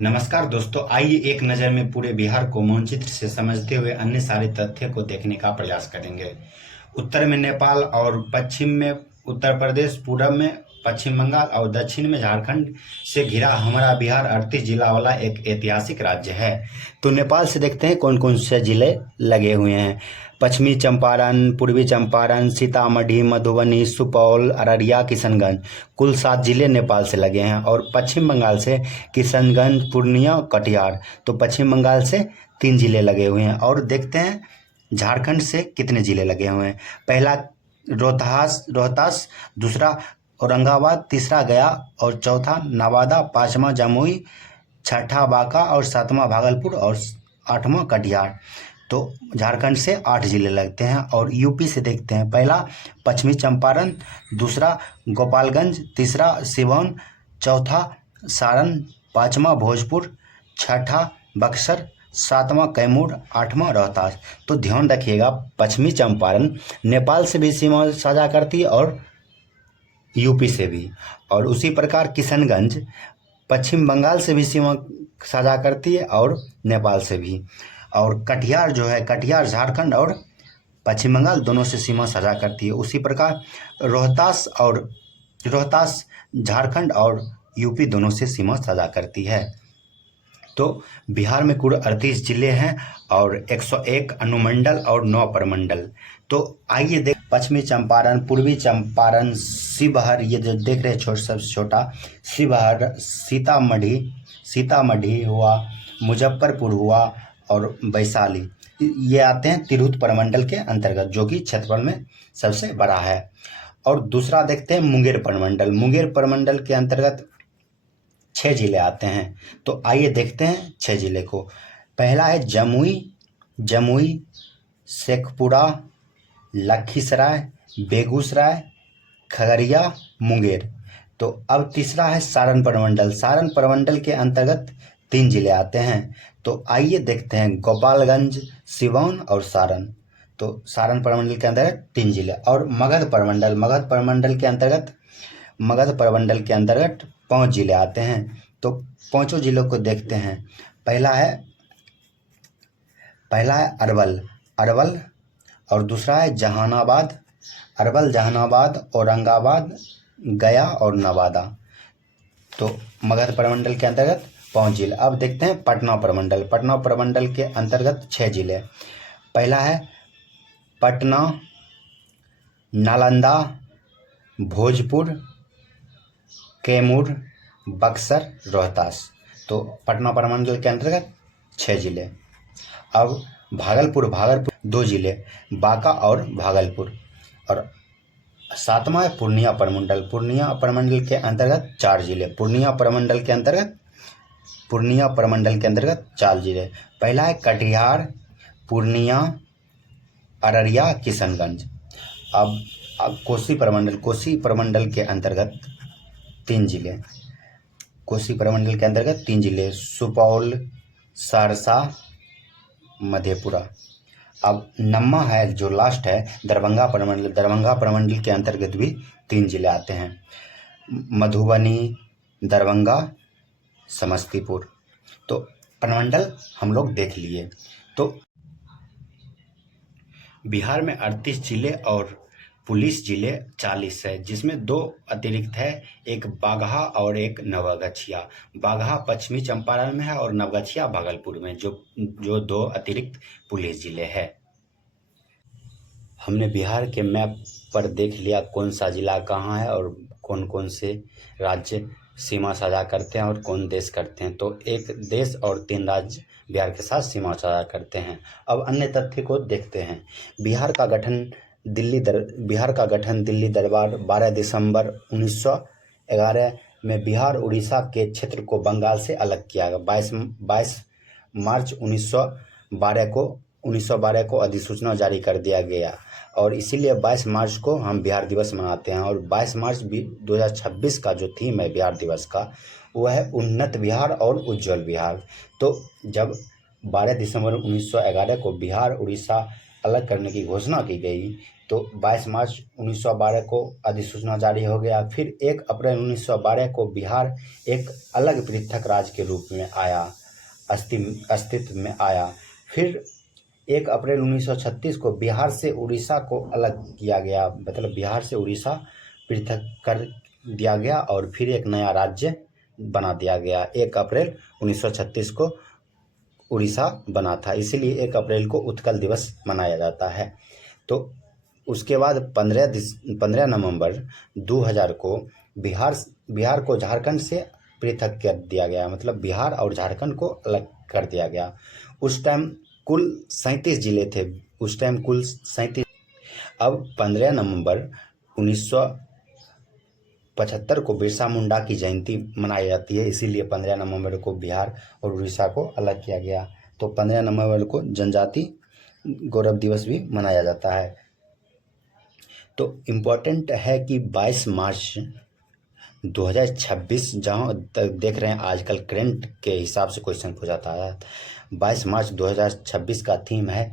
नमस्कार दोस्तों, आइए एक नज़र में पूरे बिहार को मानचित्र से समझते हुए अन्य सारे तथ्य को देखने का प्रयास करेंगे। उत्तर में नेपाल और पश्चिम में उत्तर प्रदेश, पूरब में पश्चिम बंगाल और दक्षिण में झारखंड से घिरा हमारा बिहार 38 जिला वाला एक ऐतिहासिक राज्य है। तो नेपाल से देखते हैं कौन कौन से जिले लगे हुए हैं। पश्चिमी चंपारण, पूर्वी चंपारण, सीतामढ़ी, मधुबनी, सुपौल, अररिया, किशनगंज, कुल 7 जिले नेपाल से लगे हैं। और पश्चिम बंगाल से किशनगंज, पूर्णिया, कटिहार, तो पश्चिम बंगाल से 3 जिले लगे हुए हैं। और देखते हैं झारखंड से कितने जिले लगे हुए हैं। पहला रोहतास, दूसरा औरंगाबाद, तीसरा गया और चौथा नवादा, पांचवा जमुई, छठा बांका और सातवां भागलपुर और आठवां कटिहार। तो झारखंड से 8 जिले लगते हैं। और यूपी से देखते हैं, पहला पश्चिमी चंपारण, दूसरा गोपालगंज, तीसरा सिवान, चौथा सारण, पांचवा भोजपुर, छठा बक्सर, सातवां कैमूर, आठवां रोहतास। तो ध्यान रखिएगा, पश्चिमी चंपारण नेपाल से भी सीमा साझा करती है और यूपी से भी। और उसी प्रकार किशनगंज पश्चिम बंगाल से भी सीमा साझा करती है और नेपाल से भी। और कटिहार जो है, कटिहार झारखंड और पश्चिम बंगाल दोनों से सीमा साझा करती है। उसी प्रकार रोहतास झारखंड और यूपी दोनों से सीमा साझा करती है। तो बिहार में कुल 38 जिले हैं और 101 अनुमंडल और 9 प्रमंडल। तो आइए देख, पश्चिमी चंपारण, पूर्वी चंपारण, शिवहर, ये जो देख रहे हैं सबसे छोटा शिवहर, सीतामढ़ी हुआ, मुजफ्फरपुर हुआ और वैशाली, ये आते हैं तिरहुत प्रमंडल के अंतर्गत, जो कि क्षेत्रफल में सबसे बड़ा है। और दूसरा देखते हैं मुंगेर प्रमंडल के अंतर्गत 6 जिले आते हैं। तो आइए देखते हैं 6 जिले को। पहला है जमुई, शेखपुरा, लखीसराय, बेगूसराय, खगड़िया, मुंगेर। तो अब तीसरा है सारण प्रमंडल के अंतर्गत 3 जिले आते हैं। तो आइए देखते हैं गोपालगंज, सिवान और सारण। तो सारण प्रमंडल के अंतर्गत 3 जिले। और मगध प्रमंडल के अंतर्गत 5 जिले आते हैं। तो पांचों जिलों को देखते हैं। पहला है अरवल और दूसरा है जहानाबाद, औरंगाबाद, गया और नवादा। तो मगध प्रमंडल के अंतर्गत 5 जिले। अब देखते हैं पटना प्रमंडल के अंतर्गत 6 जिले। पहला है पटना, नालंदा, भोजपुर, कैमूर, बक्सर, रोहतास। तो पटना प्रमंडल के अंतर्गत 6 जिले। अब भागलपुर 2 जिले, बांका और भागलपुर। और सातवां है पूर्णिया प्रमंडल के अंतर्गत 4 जिले। पूर्णिया प्रमंडल के अंतर्गत 4 जिले। पहला है कटिहार, पूर्णिया, अररिया, किशनगंज। अब कोसी प्रमंडल के अंतर्गत 3 जिले। सुपौल, सहरसा, मधेपुरा। अब नम्मा है जो लास्ट है दरभंगा प्रमंडल के अंतर्गत भी 3 जिले आते हैं, मधुबनी, दरभंगा, समस्तीपुर। तो प्रमंडल हम लोग देख लिए। तो बिहार में 38 जिले और पुलिस जिले 40 है, जिसमें 2 अतिरिक्त है, एक बाघा और एक नवगछिया। बाघा पश्चिमी चंपारण में है और नवगछिया भागलपुर में, जो 2 अतिरिक्त पुलिस जिले हैं। हमने बिहार के मैप पर देख लिया कौन सा जिला कहाँ है और कौन कौन से राज्य सीमा साझा करते हैं और कौन देश करते हैं। तो एक देश और 3 राज्य बिहार के साथ सीमा साझा करते हैं। अब अन्य तथ्य को देखते हैं। बिहार का गठन दिल्ली दरबार 12 दिसंबर 1911 में बिहार उड़ीसा के क्षेत्र को बंगाल से अलग किया गया। 22 मार्च 1912 को अधिसूचना जारी कर दिया गया और इसीलिए 22 मार्च को हम बिहार दिवस मनाते हैं। और 22 मार्च 2026 का जो थीम है बिहार दिवस का, वो है उन्नत बिहार और उज्जवल बिहार। तो जब 12 दिसंबर 1911 को बिहार उड़ीसा अलग करने की घोषणा की गई तो 22 मार्च 1912 को अधिसूचना जारी हो गया। फिर 1 अप्रैल 1912 को बिहार एक अलग पृथक राज्य के रूप में आया, अस्तित्व में आया। फिर 1 अप्रैल 1936 को बिहार से उड़ीसा को अलग किया गया, मतलब बिहार से उड़ीसा पृथक कर दिया गया और फिर एक नया राज्य बना दिया गया। 1 अप्रैल 1936 को उड़ीसा बना था, इसीलिए 1 अप्रैल को उत्कल दिवस मनाया जाता है। तो उसके बाद 15 नवंबर 2000 को बिहार को झारखंड से पृथक कर दिया गया, मतलब बिहार और झारखंड को अलग कर दिया गया। उस टाइम कुल 37 जिले थे, उस टाइम कुल 37। अब 15 नवंबर 1975 को बिरसा मुंडा की जयंती मनाई जाती है, इसीलिए 15 नवंबर को बिहार और उड़ीसा को अलग किया गया। तो 15 नवंबर को जनजाति गौरव दिवस भी मनाया जाता है। तो इम्पोर्टेंट है कि 22 मार्च 2026, जहाँ तक देख रहे हैं आजकल करंट के हिसाब से क्वेश्चन पूछा है, 22 मार्च 2026 का थीम है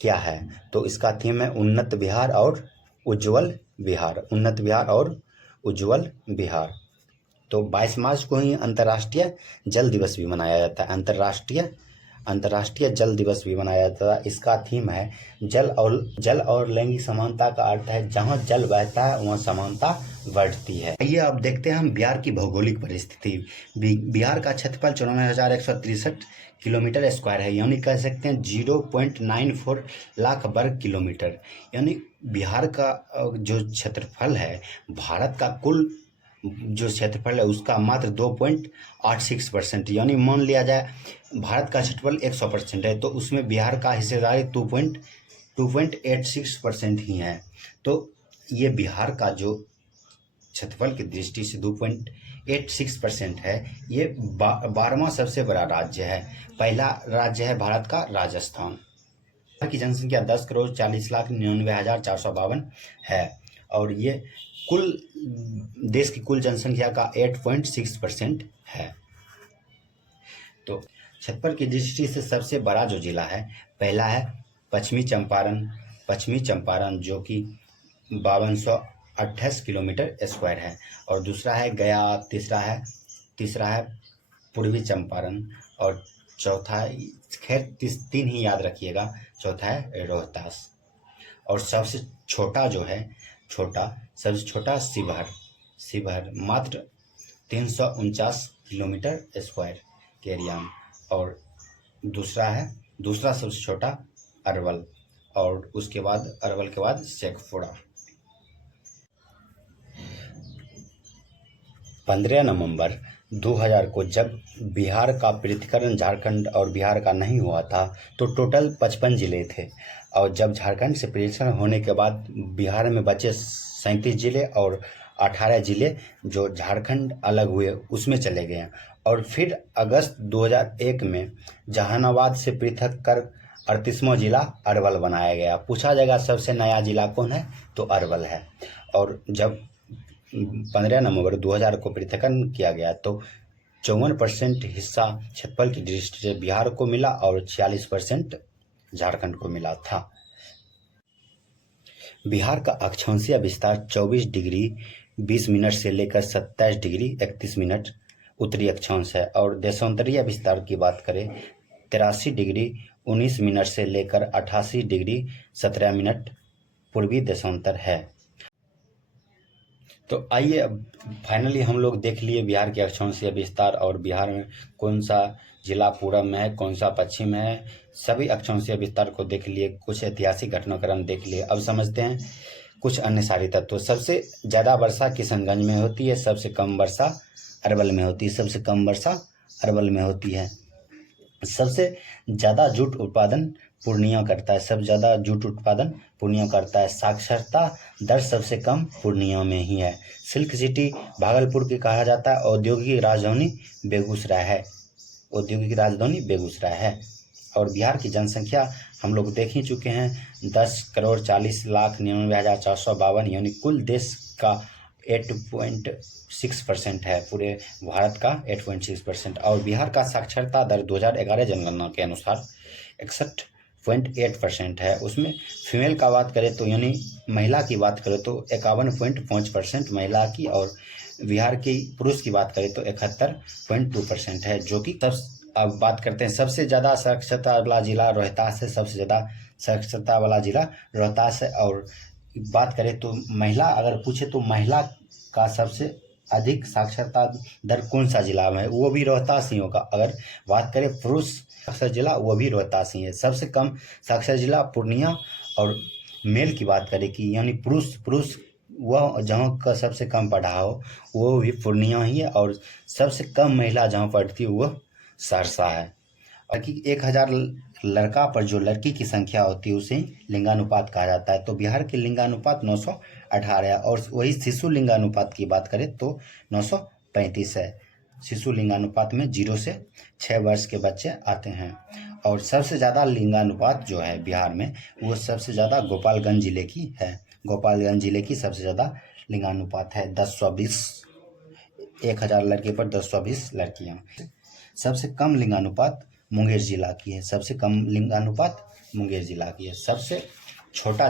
क्या है? तो इसका थीम है उन्नत बिहार और उज्जवल बिहार, उन्नत बिहार और उज्जवल बिहार। तो 22 मार्च को ही अंतर्राष्ट्रीय जल दिवस भी मनाया जाता है, अंतर्राष्ट्रीय जल दिवस भी मनाया जाता है। इसका थीम है जल और लैंगिक समानता का अर्थ है जहाँ जल बहता है वहाँ समानता बढ़ती है। आइए अब देखते हैं हम बिहार की भौगोलिक परिस्थिति। बिहार का क्षेत्रफल 94,163 किलोमीटर स्क्वायर है, यानी कह सकते हैं 0.94 लाख वर्ग किलोमीटर। यानी बिहार का जो क्षेत्रफल है भारत का कुल जो क्षेत्रफल है उसका मात्र 2.86%, यानी मान लिया जाए भारत का क्षेत्रफल 100% है तो उसमें बिहार का हिस्सेदारी 2.86% ही है। तो ये बिहार का जो क्षेत्रफल की दृष्टि से 2.86% है, ये 12वां सबसे बड़ा राज्य है। पहला राज्य है भारत का राजस्थान। बिहार की जनसंख्या 10,40,99,452 है और ये कुल देश की कुल जनसंख्या का 8.6% है। तो क्षेत्रफल की दृष्टि से सबसे बड़ा जो जिला है, पहला है पश्चिमी चंपारण जो कि 5228 किलोमीटर स्क्वायर है, और दूसरा है गया, तीसरा है पूर्वी चंपारण, और चौथा है, खैर 3 ही याद रखिएगा, चौथा है रोहतास। और सबसे छोटा जो है सबसे छोटा शिवहर मात्र 349 किलोमीटर स्क्वायर के एरिया में, और दूसरा सबसे छोटा अरवल, और उसके बाद अरवल के बाद शेखपुरा। 15 नवंबर 2000 को जब बिहार का पृथक्करण झारखंड और बिहार का नहीं हुआ था तो टोटल 55 जिले थे, और जब झारखंड से पृथक्करण होने के बाद बिहार में बचे 37 जिले और 18 जिले जो झारखंड अलग हुए उसमें चले गए। और फिर अगस्त 2001 में जहानाबाद से पृथक कर 38वां जिला अरवल बनाया गया। पूछा जाएगा सबसे नया जिला कौन है, तो अरवल है। और जब 15 नवंबर 2000 को पृथक्करण किया गया तो 54% हिस्सा क्षेत्रफल की दृष्टि से बिहार को मिला और 46% झारखंड को मिला था। बिहार का अक्षांशीय विस्तार 24 डिग्री 20 मिनट से लेकर 27 डिग्री 31 मिनट उत्तरी अक्षांश है, और देशांतरीय विस्तार की बात करें 83 डिग्री 19 मिनट से लेकर 88 डिग्री 17 मिनट पूर्वी देशांतर है। तो आइए अब फाइनली हम लोग देख लिए बिहार के अक्षांशीय विस्तार और बिहार में कौन सा जिला पूरब में है, कौन सा पश्चिम में है, सभी अक्षांशीय विस्तार को देख लिए, कुछ ऐतिहासिक घटनाक्रम देख लिए। अब समझते हैं कुछ अन्य सारी तत्व। सबसे ज़्यादा वर्षा किशनगंज में होती है, सबसे कम वर्षा अरवल में होती है, सबसे कम वर्षा अरवल में होती है। सबसे ज़्यादा जूट उत्पादन पूर्णिया करता है, सबसे ज़्यादा जूट उत्पादन पूर्णिया करता है। साक्षरता दर सबसे कम पूर्णिया में ही है। सिल्क सिटी भागलपुर की कहा जाता है। औद्योगिक राजधानी बेगूसराय है। और बिहार की जनसंख्या हम लोग देख ही चुके हैं, 10,40,99,452, यानी कुल देश का 8.6% है, पूरे भारत का 8.6%। और बिहार का साक्षरता दर 2011 जनगणना के अनुसार 51.8% है। उसमें फीमेल का बात करें तो यानी महिला की बात करें तो 51.5% महिला की, और बिहार की पुरुष की बात करें तो 71.2% है, जो कि सब। अब बात करते हैं सबसे ज़्यादा साक्षरता वाला जिला रोहतास है। सबसे ज़्यादा साक्षरता वाला जिला रोहतास है। और बात करें तो महिला अगर पूछे तो महिला का सबसे अधिक साक्षरता दर कौन सा जिला में है, वो भी रोहतास ही होगा। अगर बात करें पुरुष साक्षर जिला, वो भी रोहतास ही है। सबसे कम साक्षर जिला पूर्णिया। और मेल की बात करें कि यानी पुरुष पुरुष वह जहाँ का सबसे कम पढ़ा हो वो भी पूर्णिया ही है। और सबसे कम महिला जहाँ पढ़ती है वह सहरसा है। बाकी 1000 लड़का पर जो लड़की की संख्या होती है उसे लिंगानुपात कहा जाता है। तो बिहार के लिंगानुपात 918 है। और वही शिशु लिंगानुपात की बात करें तो 935 है। शिशु लिंगानुपात में 0 से 6 वर्ष के बच्चे आते हैं। और सबसे ज़्यादा लिंगानुपात जो है बिहार में, वो सबसे ज़्यादा गोपालगंज जिले की है। गोपालगंज जिले की सबसे ज़्यादा लिंगानुपात है 1020। 1000 लड़के पर 1020 लड़कियाँ। सबसे कम लिंगानुपात मुंगेर जिला की है। सबसे कम लिंगानुपात मुंगेर जिला की है। सबसे छोटा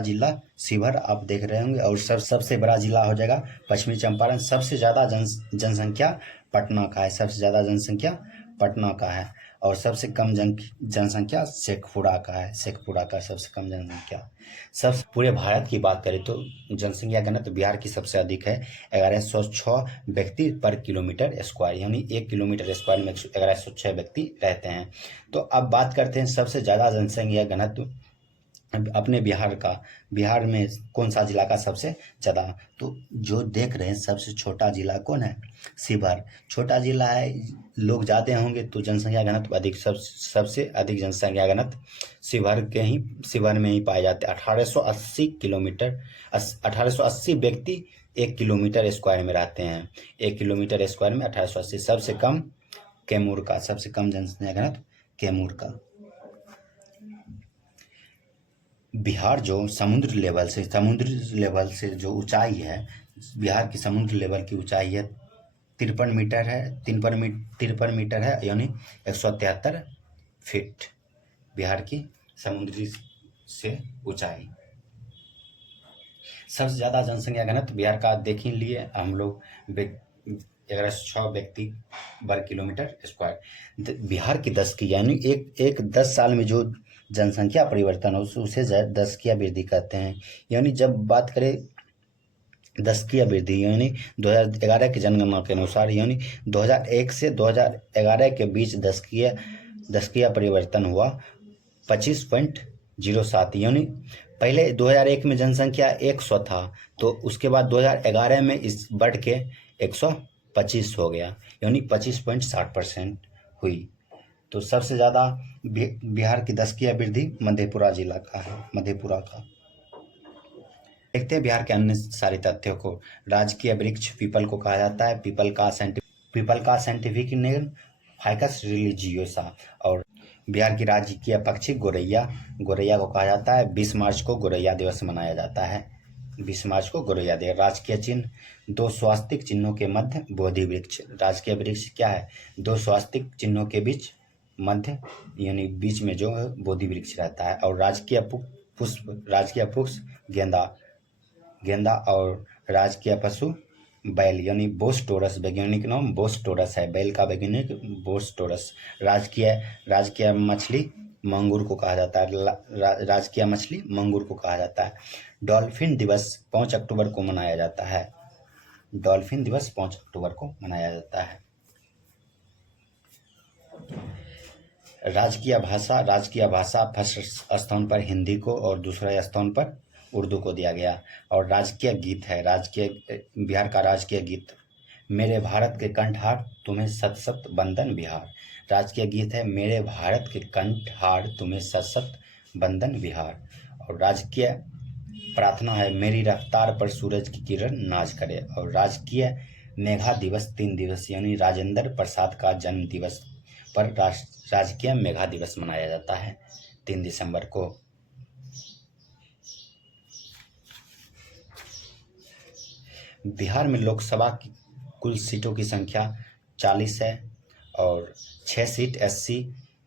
जिला शिवहर आप देख रहे होंगे। और सबसे बड़ा जिला हो जाएगा पश्चिमी चंपारण। सबसे ज़्यादा जनसंख्या पटना का है। सबसे ज़्यादा जनसंख्या पटना का है। और सबसे कम जनसंख्या शेखपुरा का है। शेखपुरा का सबसे कम जनसंख्या। सब पूरे भारत की बात करें तो जनसंख्या घनत्व बिहार की सबसे अधिक है। 1106 व्यक्ति पर किलोमीटर स्क्वायर, यानी 1 किलोमीटर स्क्वायर में 1106 व्यक्ति रहते हैं। तो अब बात करते हैं सबसे ज़्यादा जनसंख्या घनत्व अपने बिहार का। बिहार में कौन सा जिला का सबसे ज़्यादा, तो जो देख रहे हैं सबसे छोटा जिला कौन है, शिवहर। छोटा जिला है, लोग ज़्यादा होंगे तो जनसंख्या घनत्व अधिक। सबसे अधिक जनसंख्या घनत्व शिवहर में ही पाए जाते हैं। 1880 व्यक्ति 1 किलोमीटर स्क्वायर में रहते हैं। 1 किलोमीटर स्क्वायर में 1880। सबसे कम कैमूर का, सबसे कम जनसंख्या घनत्व कैमूर का। बिहार जो समुद्र लेवल से जो ऊंचाई है, बिहार की समुद्र लेवल की ऊंचाई है 53 मीटर है। 53 मीटर है, यानी 173 फीट बिहार की समुद्री से ऊंचाई। सबसे ज़्यादा जनसंख्या घनत्व बिहार का देख ही लिए हम लोग, 1106 व्यक्ति वर्ग किलोमीटर स्क्वायर। बिहार की 10 की, यानी एक 10 साल में जो जनसंख्या परिवर्तन हो उसे 10 की वृद्धि कहते हैं। यानी जब बात करें 10 की वृद्धि, यानी 2011 की जनगणना के अनुसार, यानी 2001 से 2011 के बीच 10 की परिवर्तन हुआ 25.07। यानी पहले 2001 में जनसंख्या 100 था, तो उसके बाद 2011 में इस बढ़ के 125 हो गया, यानी 25.60% हुई। तो सबसे ज़्यादा बिहार की 10 की वृद्धि मधेपुरा जिला का है, मधेपुरा का। देखते हैं बिहार के अन्य सारे तथ्यों को। राजकीय वृक्ष पीपल को कहा जाता है। पीपल का साइंटिफिक नेम फाइकस रिलीजियोसा। और बिहार की राजकीय पक्षी गोरैया को कहा जाता है। 20 मार्च को गोरैया दिवस मनाया जाता है। 20 मार्च को गोरैया दिवस। राजकीय चिन्ह 2 स्वास्तिक चिन्हों के मध्य बोधि वृक्ष। राजकीय वृक्ष क्या है, 2 स्वास्तिक चिन्हों के बीच मध्य, यानी बीच में जो है बोधि वृक्ष रहता है। और राजकीय पुष्प गेंदा। और राजकीय पशु बैल, यानी बोस टोरस। वैज्ञानिक नाम बोस टोरस है, बैल का वैज्ञानिक बोस टोरस। राजकीय मछली मंगूर को कहा जाता है। राजकीय मछली मंगूर को कहा जाता है। डॉल्फिन दिवस 5 अक्टूबर को मनाया जाता है। डॉल्फिन दिवस 5 अक्टूबर को मनाया जाता है। राजकीय भाषा फर्स्ट स्थान पर हिंदी को और दूसरे स्थान पर उर्दू को दिया गया। और राजकीय गीत है, बिहार का राजकीय गीत मेरे भारत के कंठहार तुम्हें सत सत बंदन बिहार। राजकीय गीत है मेरे भारत के कंठहार तुम्हें सत सत बंदन बिहार। और राजकीय प्रार्थना है मेरी रफ्तार पर सूरज की किरण नाच करे। और राजकीय मेघा दिवस 3 दिवस, यानी राजेंद्र प्रसाद का जन्म दिवस पर राजकीय मेघा दिवस मनाया जाता है 3 दिसंबर को। बिहार में लोकसभा की कुल सीटों की संख्या 40 है। और 6 सीट SC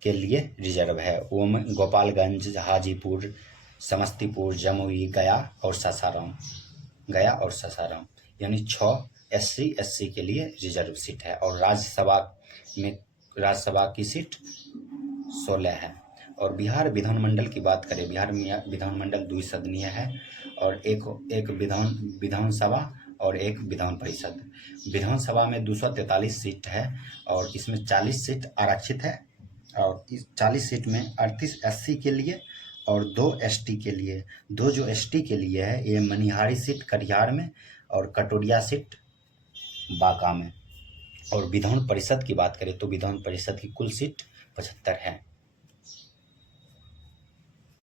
के लिए रिजर्व है। वो में गोपालगंज, हाजीपुर, समस्तीपुर, जमुई, गया और सासाराम यानी 6 SC के लिए रिजर्व सीट है। और राज्यसभा की सीट 16 है। और बिहार विधानमंडल की बात करें, बिहार में विधानमंडल द्विसदनीय है और एक विधानसभा और एक विधान परिषद। विधानसभा में 243 सीट है और इसमें 40 सीट आरक्षित है और इस 40 सीट में 38 SC के लिए और 2 ST के लिए। 2 जो ST के लिए है ये मनिहारी सीट कटिहार में और कटोरिया सीट बांका में। और विधान परिषद की बात करें तो विधान परिषद की कुल सीट 75 है।